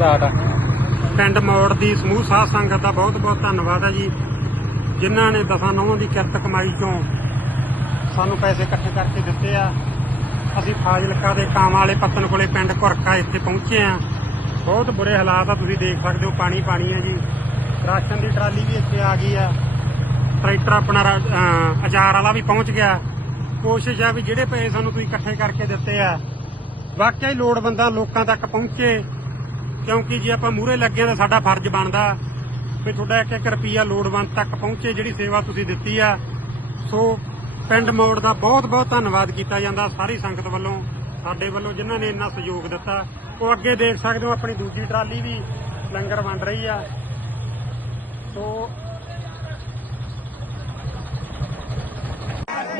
ਘਾਟ ਪਿੰਡ ਮੋੜ ਦੀ ਸਮੂਹ ਸਾਧ ਸੰਗਤ ਦਾ ਬਹੁਤ ਬਹੁਤ ਧੰਨਵਾਦ ਹੈ ਜੀ। ਜਿਨ੍ਹਾਂ ਨੇ ਦਸਾਂ ਨੌਵਾਂ ਦੀ ਕਿਰਤ ਕਮਾਈ ਚੋਂ ਸਾਨੂੰ ਪੈਸੇ ਇਕੱਠੇ ਕਰਕੇ ਦਿੱਤੇ ਆ। ਅਸੀਂ ਫਾਜ਼ਿਲਕਾ ਦੇ ਕਾਮ ਵਾਲੇ ਪੱਤਨ ਕੋਲੇ ਪਿੰਡ ਘੁਰਕਾ ਇੱਥੇ ਪਹੁੰਚੇ ਆ। ਬਹੁਤ ਬੁਰੇ ਹਾਲਾਤ ਆ, ਤੁਸੀਂ ਦੇਖ ਸਕਦੇ ਹੋ, ਪਾਣੀ ਪਾਣੀ ਹੈ ਜੀ। ਰਾਸ਼ਨ ਦੀ ਟਰਾਲੀ ਵੀ ਇੱਥੇ ਆ ਗਈ ਆ। ਟਰੈਕਟਰ ਆਪਣਾ ਰਾ- ਅਚਾਰ ਵਾਲਾ ਵੀ ਪਹੁੰਚ ਗਿਆ। ਕੋਸ਼ਿਸ਼ ਆ ਵੀ ਜਿਹੜੇ ਪੈਸੇ ਸਾਨੂੰ ਤੁਸੀਂ ਇਕੱਠੇ ਕਰਕੇ ਦਿੱਤੇ ਆ, ਵਾਕਿਆ ਹੀ ਲੋੜਵੰਦਾਂ ਲੋਕਾਂ ਤੱਕ ਪਹੁੰਚੇ। ਕਿਉਂਕਿ ਜੇ ਆਪਾਂ ਮੂਹਰੇ ਲੱਗੇ ਤਾਂ ਸਾਡਾ ਫਰਜ਼ ਬਣਦਾ ਵੀ ਤੁਹਾਡਾ ਇੱਕ ਇੱਕ ਰੁਪਈਆ ਲੋੜਵੰਦ ਤੱਕ ਪਹੁੰਚੇ ਜਿਹੜੀ ਸੇਵਾ ਤੁਸੀਂ ਦਿੱਤੀ ਆ। ਸੋ ਪਿੰਡ ਮੋੜ ਦਾ ਬਹੁਤ ਬਹੁਤ ਧੰਨਵਾਦ ਕੀਤਾ ਜਾਂਦਾ ਸਾਰੀ ਸੰਗਤ ਵੱਲੋਂ, ਸਾਡੇ ਵੱਲੋਂ ਜਿਨ੍ਹਾਂ ਨੇ ਇੰਨਾ ਸਹਿਯੋਗ ਦਿੱਤਾ। ਉਹ ਅੱਗੇ ਦੇਖ ਸਕਦੇ ਹੋ, ਆਪਣੀ ਦੂਜੀ ਟਰਾਲੀ ਵੀ ਲੰਗਰ ਵੰਡ ਰਹੀ ਆ। ਸੋ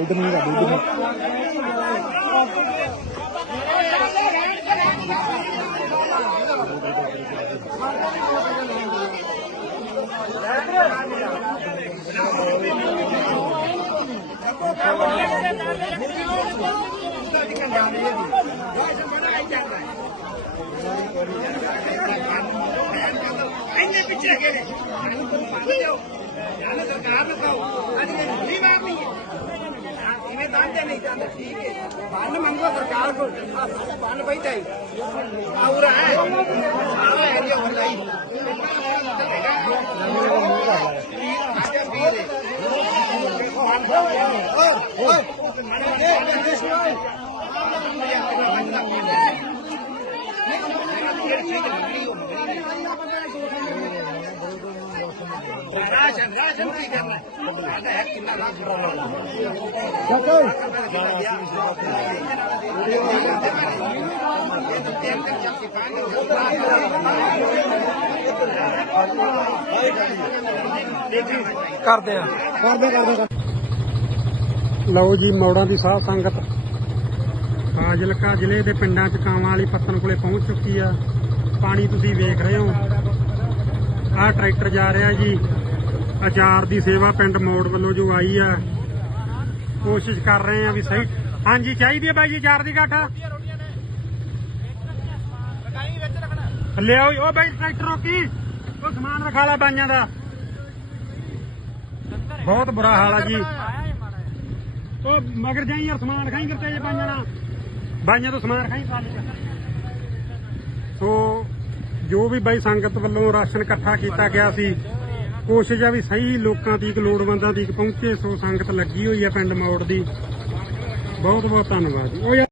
ਇਧਰ ਨਹੀਂ ਕਰ ਇਧਰ ਇੰਨੇ ਪਿੱਛੇ ਹੈਗੇ ਨੇ ਯਾਨੀ ਸਰਕਾਰ ਨੂੰ ਕਹੋ ਅੱਜ ਇਹ ਨਹੀਂ ਮਾਰਨੀ ਹੈ ਕਿਵੇਂ ਦਾਂਦੇ ਨਹੀਂ ਜਾਂਦੇ ਠੀਕ ਹੈ ਬੰਨ ਮੰਗੋ ਸਰਕਾਰ ਕੋਲ ਬੰਨ ਬੈਠਾ ਹੈ ਹੈ ਆਉਰਾ ਹੈ ਜੀ ਹੋਰ ਲਈ ਰਾਸ਼ਨ ਰਾਸ਼ਨ ਕੀ ਕਰਨਾ ਸਾਡਾ ਹੈ ਕਿੰਨਾ ਰਾਸ਼ਨ ਕਰਦੇ ਆ ਕਰਦੇ ਕਰਦੇ ਲਓ ਜੀ, ਮੌੜਾਂ ਦੀ ਸਾਧ ਸੰਗਤ। ਫਾਜ਼ਿਲਕਾ ਜ਼ਿਲ੍ਹੇ ਦੇ ਪਿੰਡਾਂ ਚ ਕਾਵਾਂ ਵਾਲੀ ਪੱਤਨ ਕੋਲੇ ਪਹੁੰਚ ਚੁੱਕੀ ਆ। ਪਾਣੀ ਤੁਸੀਂ ਵੇਖ ਰਹੇ ਹੋ। ਆਹ ਟਰੈਕਟਰ ਜਾ ਰਿਹਾ ਜੀ। ਅਚਾਰ ਦੀ ਸੇਵਾ ਪਿੰਡ ਮੋੜ ਵੱਲੋਂ ਜੋ ਆਈ ਆ, ਕੋਸ਼ਿਸ਼ ਕਰ ਰਹੇ ਆ ਵੀ ਸਹੀ। ਹਾਂਜੀ, ਚਾਹੀਦੀ ਹੈ ਬਾਈ ਜੀ, ਅਚਾਰ ਦੀ ਗੱਠ। ਲਿਆਓ ਉਹ ਬਾਈ ਟਰੈਕਟਰ ਰੋਕੀ। ਉਹ ਸਮਾਨ ਰਖਾ ਲਾ ਬਾਈਆਂ ਦਾ। ਬਹੁਤ ਬੁਰਾ ਹਾਲ ਆ ਜੀ। ਉਹ ਮਗਰ ਜਾਈ ਯਾਰ, ਸਮਾਨ ਖਾਈ ਕਰਤੇ ਜੇ ਬਾਈਆਂ ਨਾਲ। ਬਾਈਆਂ ਤੋਂ ਸਮਾਨ ਖਾਈ ਟਰਾਲੀ ਚ ਸੋ ਜੋ ਵੀ ਬਾਈ ਸੰਗਤ ਵੱਲੋਂ ਰਾਸ਼ਨ ਇਕੱਠਾ ਕੀਤਾ ਗਿਆ ਸੀ, ਕੋਸ਼ਿਸ਼ ਆ ਵੀ ਸਹੀ ਲੋਕਾਂ ਤੀਕ ਲੋੜਵੰਦਾਂ ਤੀਕ ਪਹੁੰਚੇ, ਸੋ ਸੰਗਤ ਲੱਗੀ ਹੋਈ ਆ ਪਿੰਡ ਮੌੜ ਦੀ। ਬਹੁਤ ਬਹੁਤ ਧੰਨਵਾਦ। ਜੀ ਉਹ ਯਾਰ